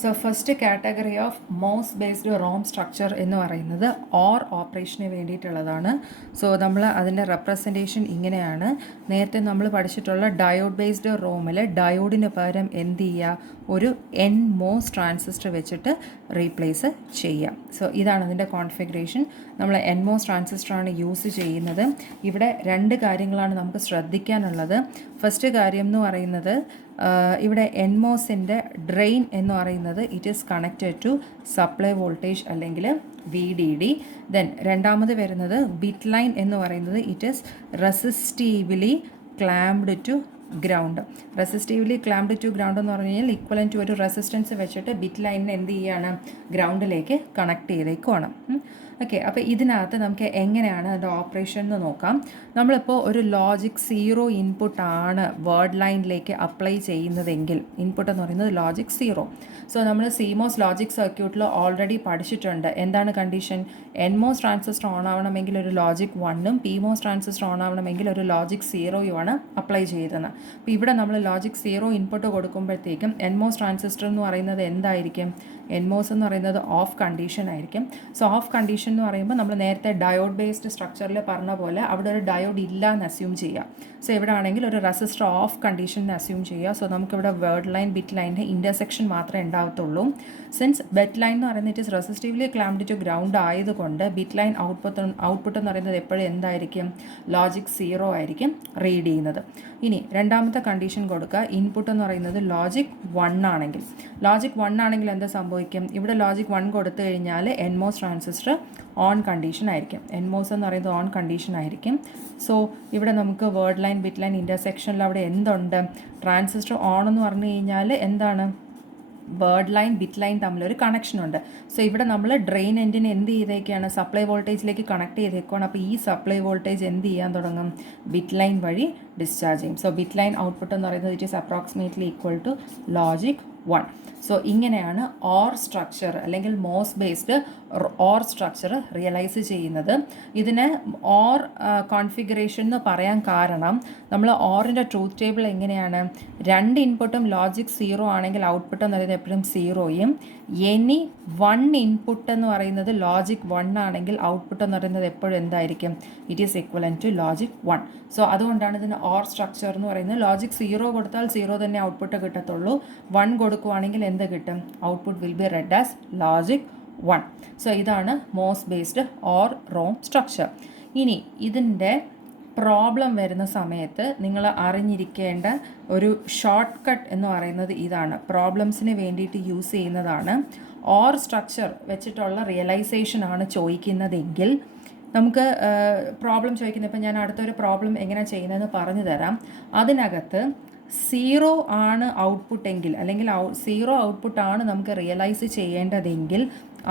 So first category of MOS based ROM structure എന്ന് പറയുന്നത് or ഓപ്പറേഷന് വേണ്ടിയിട്ടുള്ളതാണ്. സോ നമ്മൾ അതിൻ്റെ റെപ്രസെൻറ്റേഷൻ ഇങ്ങനെയാണ്. നേരത്തെ നമ്മൾ പഠിച്ചിട്ടുള്ള ഡയോഡ് ബേസ്ഡ് റോമിൽ ഡയോഡിന് പകരം എന്ത് ചെയ്യുക, ഒരു എൻ മോസ് ട്രാൻസിസ്റ്റർ വെച്ചിട്ട് റീപ്ലേസ് ചെയ്യാം. സോ ഇതാണ് അതിൻ്റെ കോൺഫിഗറേഷൻ. നമ്മൾ എൻ മോസ് ട്രാൻസിസ്റ്ററാണ് യൂസ് ചെയ്യുന്നത്. ഇവിടെ രണ്ട് കാര്യങ്ങളാണ് നമുക്ക് ശ്രദ്ധിക്കാനുള്ളത്. ഫസ്റ്റ് കാര്യം എന്ന് പറയുന്നത്, ഇവിടെ എൻ മോസിൻ്റെ ഡ്രെയിൻ എന്ന് പറയുന്നത് it is connected to supply voltage അല്ലെങ്കിൽ VDD. ദെൻ രണ്ടാമത് വരുന്നത് ബിറ്റ് ലൈൻ എന്ന് പറയുന്നത് it is resistively clamped to ground. Resistively clamped to ground എന്ന് പറഞ്ഞു കഴിഞ്ഞാൽ ഇക്വലൻ ടു ഒരു റെസിസ്റ്റൻസ് വെച്ചിട്ട് ബിറ്റ് ലൈനിനെ എന്ത് ചെയ്യുകയാണ്, ഗ്രൗണ്ടിലേക്ക് കണക്ട് ചെയ്തേക്കുവാണ്. ഓക്കെ, അപ്പോൾ ഇതിനകത്ത് നമുക്ക് എങ്ങനെയാണ് അതിൻ്റെ ഓപ്പറേഷൻ എന്ന് നോക്കാം. നമ്മളിപ്പോൾ ഒരു ലോജിക് 0 ഇൻപുട്ടാണ് വേർഡ് ലൈനിലേക്ക് അപ്ലൈ ചെയ്യുന്നതെങ്കിൽ, ഇൻപുട്ട് എന്ന് പറയുന്നത് ലോജിക് 0. സോ നമ്മൾ CMOS ലോജിക് സർക്യൂട്ടിൽ ഓൾറെഡി പഠിച്ചിട്ടുണ്ട്. എന്താണ് കണ്ടീഷൻ? NMOS ട്രാൻസിസ്റ്റർ ഓൺ ആവണമെങ്കിൽ ഒരു ലോജിക് 1ഉം PMOS ട്രാൻസിസ്റ്റർ ഓൺ ആവണമെങ്കിൽ ഒരു ലോജിക് 0യുമാണ് അപ്ലൈ ചെയ്തത്. അപ്പോൾ ഇവിടെ നമ്മൾ ലോജിക് 0 ഇൻപുട്ട് കൊടുക്കുമ്പോഴത്തേക്കും NMOS ട്രാൻസിസ്റ്റർ എന്ന് പറയുന്നത് എന്തായിരിക്കും? NMOS എന്ന് പറയുന്നത് ഓഫ് കണ്ടീഷൻ ആയിരിക്കും. സോ ഓഫ് കണ്ടീഷൻ എന്ന് പറയുമ്പോൾ നമ്മൾ നേരത്തെ ഡയോഡ് ബേസ്ഡ് സ്ട്രക്ചറിൽ പറഞ്ഞ പോലെ അവിടെ ഒരു ഡയോഡ് ഇല്ല എന്ന് അസ്യൂം ചെയ്യുക. സോ ഇവിടെ ആണെങ്കിൽ ഒരു റെസിസ്റ്റർ ഓഫ് കണ്ടീഷൻ അസ്യൂം ചെയ്യുക. സോ നമുക്കിവിടെ വേർഡ് ലൈൻ ബിറ്റ് ലൈനിൻ്റെ ഇൻ്റർസെക്ഷൻ മാത്രമേ ഉണ്ടാകത്തുള്ളൂ. സിൻസ് ബിറ്റ് ലൈൻ എന്ന് പറയുന്നത് it is റെസിസ്റ്റീവ്ലി clamped to ground ആയതുകൊണ്ട് ബിറ്റ് ലൈൻ ഔട്ട്പുട്ട് എന്ന് പറയുന്നത് എപ്പോഴും എന്തായിരിക്കും? ലോജിക് 0 ആയിരിക്കും റീഡ് ചെയ്യുന്നത്. ഇനി രണ്ടാമത്തെ കണ്ടീഷൻ കൊടുക്കുക. ഇൻപുട്ട് എന്ന് പറയുന്നത് ലോജിക് 1 ആണെങ്കിൽ, ലോജിക് 1 ആണെങ്കിൽ എന്താ സംഭവിക്കും? ഇവിടെ ലോജിക് 1 കൊടുത്തു കഴിഞ്ഞാൽ NMOS ട്രാൻസിസ്റ്റർ ഓൺ കണ്ടീഷൻ ആയിരിക്കും. NMOS എന്ന് പറയുന്നത് ഓൺ കണ്ടീഷൻ ആയിരിക്കും. സോ ഇവിടെ നമുക്ക് വേർഡ് ലൈൻ ബിറ്റ് ലൈൻ ഇൻ്റർസെക്ഷനിൽ അവിടെ എന്തുണ്ട്? ട്രാൻസിസ്റ്റർ ഓൺ എന്ന് പറഞ്ഞു കഴിഞ്ഞാൽ എന്താണ്? വേർഡ് ലൈൻ ബിറ്റ് ലൈൻ തമ്മിലൊരു കണക്ഷനുണ്ട്. സോ ഇവിടെ നമ്മൾ ഡ്രെയിൻ എൻഡിന് എന്ത് ചെയ്തേക്കാണ്? Supply വോൾട്ടേജിലേക്ക് connect ചെയ്തേക്കുവാണ്. അപ്പോൾ ഈ സപ്ലൈ വോൾട്ടേജ് എന്ത് ചെയ്യാൻ തുടങ്ങും? ബിറ്റ് ലൈൻ വഴി ഡിസ്ചാർജ് ചെയ്യും. സോ ബിറ്റ് ലൈൻ ഔട്ട്പുട്ട് എന്ന് പറയുന്നത് it is approximately equal to logic 1. So ഇങ്ങനെയാണ് ഓർ സ്ട്രക്ചർ അല്ലെങ്കിൽ MOS based OR structure realise ചെയ്യുന്നത്. ഇതിന് ഓർ കോൺഫിഗറേഷൻ എന്ന് പറയാൻ കാരണം നമ്മൾ ഓറിൻ്റെ ട്രൂത്ത് ടേബിൾ എങ്ങനെയാണ്? രണ്ട് ഇൻപുട്ടും ലോജിക് 0 ആണെങ്കിൽ ഔട്ട്പുട്ട് എന്ന് പറയുന്നത് എപ്പോഴും 0യും, എനി 1 ഇൻപുട്ട് എന്ന് പറയുന്നത് ലോജിക് 1 ആണെങ്കിൽ ഔട്ട്പുട്ട് എന്ന് പറയുന്നത് എപ്പോഴും എന്തായിരിക്കും? It is equivalent to logic 1. So അതുകൊണ്ടാണ് ഇതിന് ഓർ സ്ട്രക്ചർ എന്ന് പറയുന്നത്. ലോജിക് 0 കൊടുത്താൽ 0 തന്നെ ഔട്ട്പുട്ട് കിട്ടത്തുള്ളൂ. 1 കൊടുക്കുവാണെങ്കിൽ എന്ത് കിട്ടും? Output will be read as logic 1. So ഇതാണ് MOS based or ROM structure. ഇനി ഇതിൻ്റെ പ്രോബ്ലം വരുന്ന സമയത്ത് നിങ്ങൾ അറിഞ്ഞിരിക്കേണ്ട ഒരു ഷോർട്ട് കട്ട് എന്ന് പറയുന്നത് ഇതാണ്. പ്രോബ്ലംസിന് വേണ്ടിയിട്ട് യൂസ് ചെയ്യുന്നതാണ്. ഓർ സ്ട്രക്ചർ വെച്ചിട്ടുള്ള റിയലൈസേഷൻ ആണ് ചോദിക്കുന്നതെങ്കിൽ നമുക്ക് പ്രോബ്ലം ചോദിക്കുന്നത്, ഇപ്പം ഞാൻ അടുത്തൊരു പ്രോബ്ലം എങ്ങനെ ചെയ്യുന്നതെന്ന് പറഞ്ഞു തരാം. അതിനകത്ത് 0 ആണ് ഔട്ട്പുട്ട് എങ്കിൽ, അല്ലെങ്കിൽ 0 ഔട്ട്പുട്ടാണ് നമുക്ക് റിയലൈസ് ചെയ്യേണ്ടതെങ്കിൽ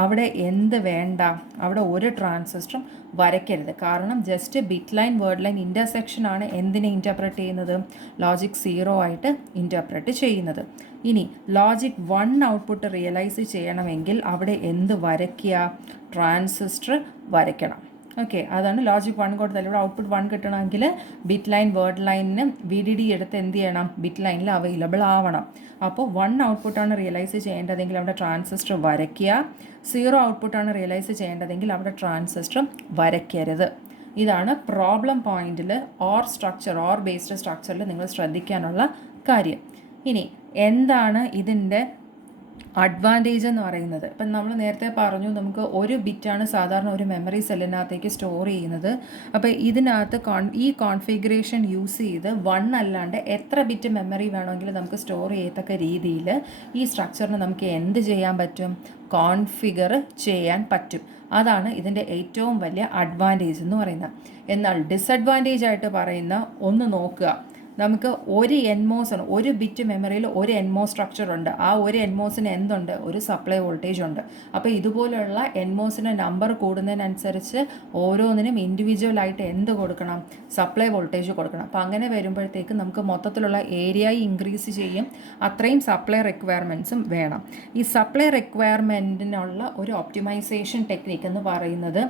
അവിടെ എന്ത് വേണ്ട? അവിടെ ഒരു ട്രാൻസിസ്റ്ററും വരയ്ക്കരുത്. കാരണം just bit line word line intersection ആണ് എന്തിനെ ഇൻ്റർപ്രറ്റ് ചെയ്യുന്നത്? ലോജിക് 0 ആയിട്ട് ഇൻ്റർപ്രറ്റ് ചെയ്യുന്നത്. ഇനി ലോജിക് 1 ഔട്ട്പുട്ട് റിയലൈസ് ചെയ്യണമെങ്കിൽ അവിടെ എന്ത് വരയ്ക്കുക? ട്രാൻസിസ്റ്റർ വരയ്ക്കണം. ഓക്കെ, അതാണ് ലോജിക് 1 കൊടുത്താൽ ഇവിടെ ഔട്ട്പുട്ട് 1 കിട്ടണമെങ്കിൽ ബിറ്റ് ലൈൻ വേർഡ് ലൈനിന് VDD എടുത്ത് എന്ത് ചെയ്യണം? ബിറ്റ് ലൈനിൽ അവൈലബിൾ ആവണം. അപ്പോൾ 1 ഔട്ട്പുട്ടാണ് റിയലൈസ് ചെയ്യേണ്ടതെങ്കിൽ അവിടെ ട്രാൻസിസ്റ്റർ വരയ്ക്കുക. 0 ഔട്ട്പുട്ടാണ് റിയലൈസ് ചെയ്യേണ്ടതെങ്കിൽ അവിടെ ട്രാൻസിസ്റ്റർ വരയ്ക്കരുത്. ഇതാണ് പ്രോബ്ലം പോയിന്റിൽ ഓർ സ്ട്രക്ചർ, ഓർ ബേസ്ഡ് സ്ട്രക്ചറിൽ നിങ്ങൾ ശ്രദ്ധിക്കാനുള്ള കാര്യം. ഇനി എന്താണ് ഇതിൻ്റെ അഡ്വാൻറ്റേജ് എന്ന് പറയുന്നത്? ഇപ്പം നമ്മൾ നേരത്തെ പറഞ്ഞു, നമുക്ക് ഒരു ബിറ്റാണ് സാധാരണ ഒരു മെമ്മറി സെല്ലിനകത്തേക്ക് സ്റ്റോർ ചെയ്യുന്നത്. അപ്പോൾ ഇതിനകത്ത് ഈ കോൺഫിഗറേഷൻ യൂസ് ചെയ്ത് 1 അല്ലാണ്ട് എത്ര ബിറ്റ് മെമ്മറി വേണമെങ്കിലും നമുക്ക് സ്റ്റോർ ചെയ്യത്തക്ക രീതിയിൽ ഈ സ്ട്രക്ചറിന് നമുക്ക് എന്ത് ചെയ്യാൻ പറ്റും? കോൺഫിഗർ ചെയ്യാൻ പറ്റും. അതാണ് ഇതിൻ്റെ ഏറ്റവും വലിയ അഡ്വാൻറ്റേജ് എന്ന് പറയുന്നത്. എന്നാൽ ഡിസഡ്വാൻറ്റേജ് ആയിട്ട് പറയുന്ന ഒന്ന് നോക്കുക. നമുക്ക് ഒരു NMOS ആണ്, ഒരു ബിറ്റ് മെമ്മറിയിൽ ഒരു NMOS സ്ട്രക്ചർ ഉണ്ട്. ആ ഒരു NMOSന് എന്തുണ്ട്? ഒരു സപ്ലൈ വോൾട്ടേജ് ഉണ്ട്. അപ്പോൾ ഇതുപോലെയുള്ള NMOSൻ്റെ നമ്പർ കൂടുന്നതിനനുസരിച്ച് ഓരോന്നിനും ഇൻഡിവിജ്വലായിട്ട് എന്ത് കൊടുക്കണം? സപ്ലൈ വോൾട്ടേജ് കൊടുക്കണം. അപ്പോൾ അങ്ങനെ വരുമ്പോഴത്തേക്ക് നമുക്ക് മൊത്തത്തിലുള്ള ഏരിയ ഇൻക്രീസ് ചെയ്യും. അത്രയും സപ്ലൈ റിക്വയർമെൻറ്റ്സും വേണം. ഈ സപ്ലൈ റിക്വയർമെൻറ്റിനുള്ള ഒരു ഒപ്റ്റിമൈസേഷൻ ടെക്നിക്ക് എന്ന് പറയുന്നത്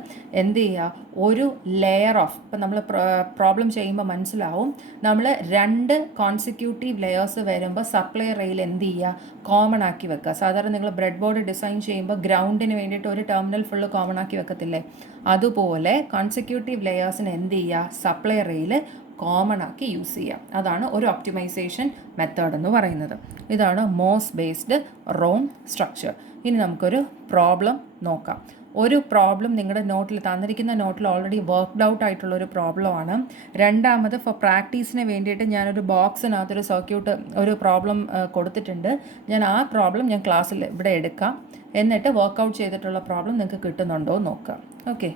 എന്ത് ചെയ്യുക? ഒരു ലെയർ ഓഫ്, ഇപ്പം നമ്മൾ പ്രോബ്ലം ചെയ്യുമ്പോൾ മനസ്സിലാവും, നമ്മൾ 2 കോൺസിക്യൂട്ടീവ് ലെയേഴ്സ് വരുമ്പോൾ സപ്ലൈ റെയിൽ എന്ത് ചെയ്യുക, കോമൺ ആക്കി വെക്കുക. സാധാരണ നിങ്ങൾ ബ്രെഡ് ബോർഡ് ഡിസൈൻ ചെയ്യുമ്പോൾ ഗ്രൗണ്ടിന് വേണ്ടിയിട്ട് ഒരു ടെർമിനൽ ഫുള്ള് കോമൺ ആക്കി വെക്കത്തില്ലേ, അതുപോലെ കോൺസിക്യൂട്ടീവ് ലെയേഴ്സിന് എന്ത് ചെയ്യുക, സപ്ലൈ റെയിൽ കോമൺ ആക്കി യൂസ് ചെയ്യാം. അതാണ് ഒരു ഒപ്റ്റിമൈസേഷൻ മെത്തേഡ് എന്ന് പറയുന്നത്. ഇതാണ് മോസ് ബേസ്ഡ് റോം സ്ട്രക്ചർ. ഇനി നമുക്കൊരു പ്രോബ്ലം നോക്കാം. ഒരു പ്രോബ്ലം നിങ്ങളുടെ നോട്ടിൽ തന്നിരിക്കുന്ന നോട്ടിൽ ഓൾറെഡി വർക്ക്ഡ് ഔട്ട് ആയിട്ടുള്ള ഒരു പ്രോബ്ലമാണ്. രണ്ടാമത് ഫോർ പ്രാക്ടീസിന് വേണ്ടിയിട്ട് ഞാനൊരു ബോക്സിനകത്തൊരു സർക്യൂട്ട് ഒരു പ്രോബ്ലം കൊടുത്തിട്ടുണ്ട്. ഞാൻ ആ പ്രോബ്ലം ക്ലാസ്സിൽ ഇവിടെ എടുക്കാം, എന്നിട്ട് വർക്കൗട്ട് ചെയ്തിട്ടുള്ള പ്രോബ്ലം നിങ്ങൾക്ക് കിട്ടുന്നുണ്ടോ എന്ന് നോക്കാം. ഓക്കെ.